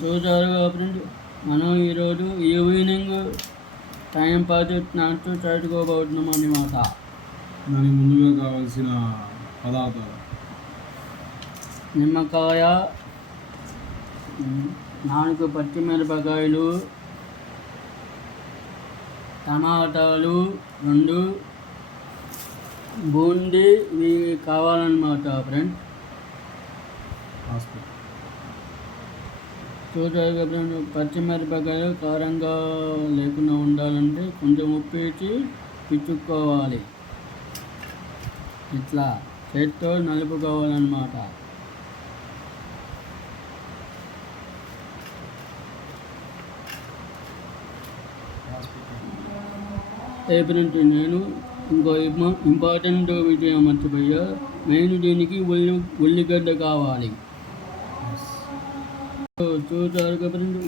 చూసారు ఫ్రెండ్ మనం ఈరోజు ఈవినింగ్ టైం పాస్ స్నాక్స్ చదువుకోబోతున్నాం అన్నమాట దానికి ముందుగా కావాల్సిన పదార్థాలు. నిమ్మకాయ నాలుగు పచ్చిమిరపకాయలు టమాటాలు రెండు బూందీ ఇవి కావాలన్నమాట ఫ్రెండ్ హాస్పిటల్. చూడగలను పచ్చిమిరపకాయలు కారంగా లేకుండా ఉండాలంటే కొంచెం ఉప్పు వేసి పిచ్చుకోవాలి ఇట్లా చేత్తో నలుపుకోవాలన్నమాట రేపు నుంచి నేను ఇంకో ఇంపార్టెంట్ విషయం మర్చిపోయా. మెయిన్ దీనికి ఉల్లి ఉల్లిగడ్డ కావాలి. చూసారు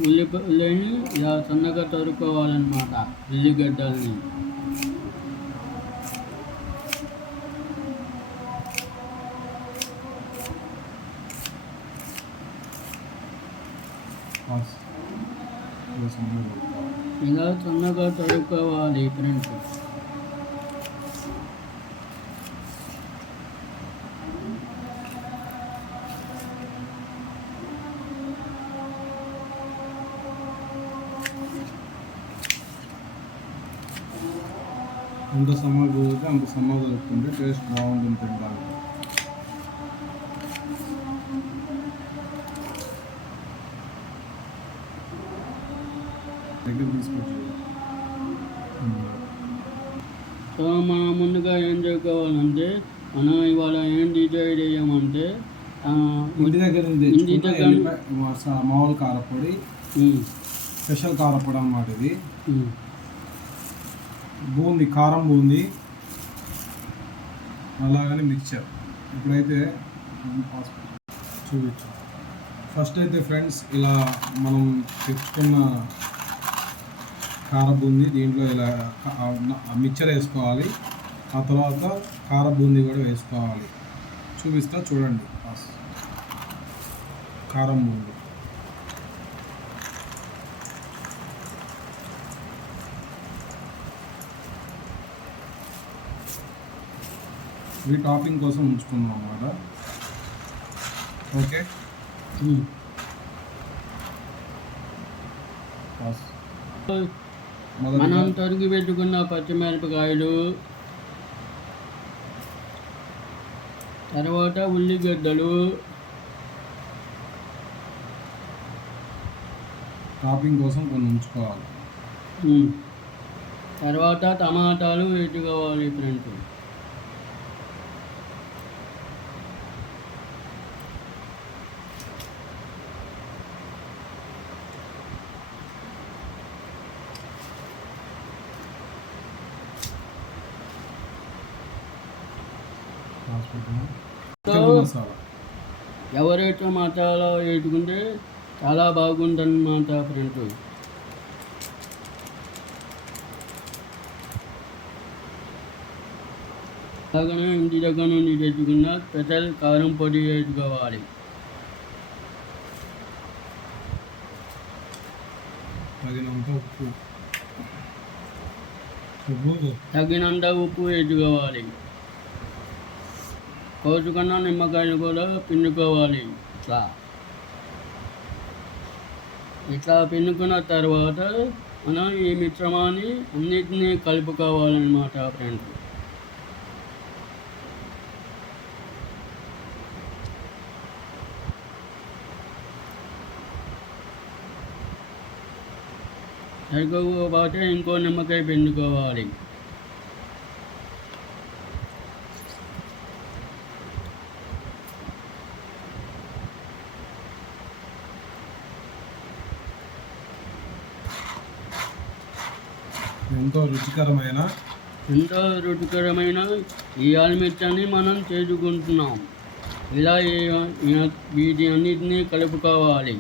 ఉల్లి ఉల్లిని ఇలా సన్నగా తరుక్కోవాలన్నమాట ఉల్లిగడ్డల్ని. ఇలా సన్నగా తరుక్కోవాలి ఫ్రెండ్స్. ఎంత సమ్మగా కుదిరితే అంత సమ్మగా దొరుకుతుంటే టేస్ట్ బాగుంటుంది తినడానికి దగ్గర సో మనం ముందుగా ఏం చేసుకోవాలంటే మనం ఇవాళ ఏం డిసైడ్ అయ్యామంటే ఇంటి దగ్గర ఇంటి దగ్గర- మామూలు కారపొడి స్పెషల్ కారపొడి అన్నమాట ఇది. బూంది కారం బూంది. అలాగని మిక్చర్ ఇప్పుడైతే చూపించు. ఫస్ట్ అయితే ఫ్రెండ్స్ ఇలా మనం తెచ్చుకున్న కార బూంది దీంట్లో ఇలా మిక్చర్ వేసుకోవాలి. ఆ తర్వాత కార బూంది కూడా వేసుకోవాలి. చూపిస్తా చూడండి. కారం బూంది. ఇవి టాపింగ్ కోసం ఉంచుకున్నాం అన్నమాట. ఓకే? మనం తరిగి పెట్టుకున్న పచ్చిమిరపకాయలు తర్వాత ఉల్లిగడ్డలు టాపింగ్ కోసం కొన్ని ఉంచుకోవాలి. తర్వాత టమాటాలు వేసుకోవాలి ఫ్రెండ్స్. ఎవరైతే మసాలా వేసుకుంటే చాలా బాగుందన్నమాట ఫ్రెండ్స్ అలాగనే ఇంటి దగ్గర నుండి తెచ్చుకున్న స్పెషల్ కారం పొడి వేసుకోవాలి. తగినంత ఉప్పు. తగినంత ఉప్పు వేసుకోవాలి. రోజుకన్నా నిమ్మకాయలు కూడా పిండుకోవాలి. ఇట్లా ఇట్లా పిండుకున్న తర్వాత మనం ఈ మిశ్రమాన్ని అన్నిటినీ కలుపుకోవాలన్నమాట ఫ్రెండ్స్. సరిపోతే ఇంకో నిమ్మకాయ పిండుకోవాలి. ఎంతో రుచికరమైన ఎంతో రుచికరమైన ఈ ఆలుమిర్చాన్ని మనం చేసుకుంటున్నాం. ఇలా వీటి అన్నిటినీ కలుపుకోవాలి.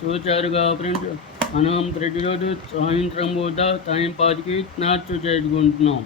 చూచారుగా ఫ్రెండ్స్. మనం ప్రతిరోజు సాయంత్రం పూట టైం పాటికి స్నాక్స్ చేసుకుంటున్నాం